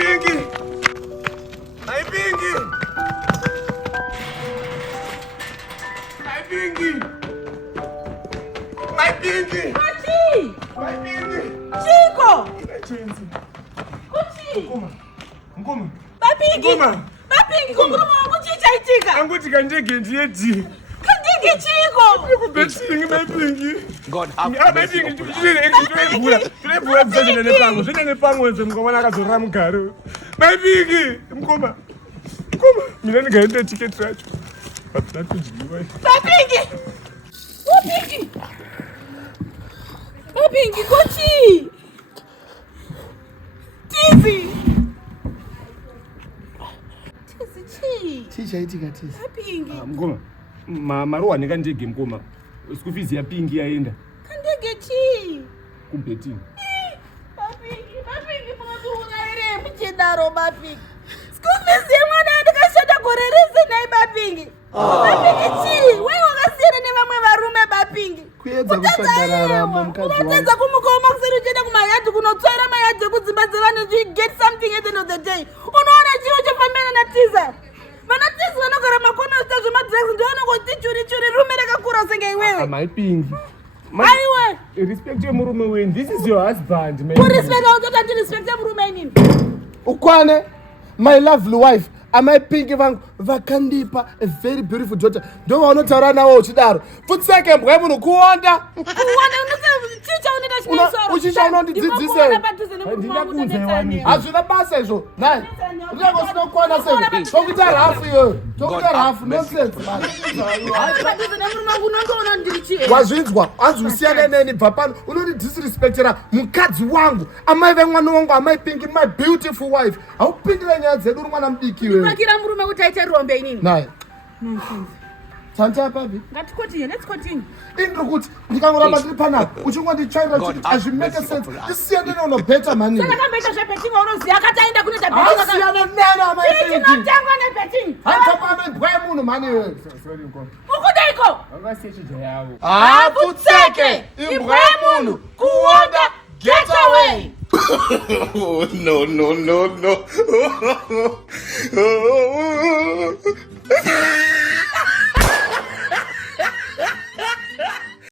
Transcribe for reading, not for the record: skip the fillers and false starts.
Pinky! Mai Pinky! Mai Pinky! Mai Pinky! Kuchi! Mai Pinky! Chico! Chenzi. Kuchi! Ngoma. Mai Pinky! Ngoma. Mai Pinky, kumuruma wangu chichaitika. Anguti kandege ndiyeji. Kandege Chico! Kubetsingi Mai Pinky. God Mai Pinky ndikuchile Turebhura dzazvina nepango. Zvina nepango zvemukoma nakazorora mugaro. Mai Pinky! Ngoma. Mina ndigaenda tiketi racho. Papina tudyiwa. Mai Pinky! Mai Pinky! Mai Pinky, Kuchi! Tizi! chaitika tisi Mai Pinky! Ngoma. Maruwa nekandege Ngoma. School fees ya Pinky yaenda. Kandege chi? Kubetting. Mai Pinky, munodiona ere muchidaro Mai Pinky. School fees yemwana ndikashata gore rese nai Mai Pinky. Mai Pinky chi? Wewe wakasiyana nevamwe varume Mai Pinky. kuedza kusagararamba mukadzi wangu Unatedza kumukoma kuseri uchienda kumayadhi kunotsvaira mayadhi ekudzimba dzevanhu you get something at the end of the day. Unoona chivo chofambana na Tiza. Vana Tiza vanogara makonosta zvemadrugs ndio vanongoti churi rume rakakura senge iwewe. Mai Pinky. Aiwe. Respect your murume when this is your husband, man. Kurespect autota respect murume inini. ukwane my lovely wife Mai Pinky vangu vakandipa a very beautiful daughter ndo vanotaura nawo uchidaro futseke mbwe munhu kuonda Kuona chicha unoita chinesoro. uchicha unondidzidzise Ndingakunze. hazvina basa izvo nai unenge usina kukwana sei tokuita rafu iyoyo tokuita rafu nonsense man wazvinzwa anzi usiyana neni bva pano unondidisrespectera mukadzi wangu amai vemwana wangu Mai Pinky my beautiful wife haupindire nyaya dzedu uri mwana mudiki iwewe Makira murume kuti aite rombe inini. nai tanta papi Let's continue. indiri kuti ndikangoramba ndiri panapa uchingonditsvaira chiti hazvimake sense isiyane neunobheta mani Saka kamboita zvebetting unoziya akati aenda kunoita betting. asiyane nena Mai Pinky Tinotangwa nebetting. haitapamembwe munhu mani iwewe Ukudaiko. hafutseke imbwa yemunhu kuonda get away Oh, no.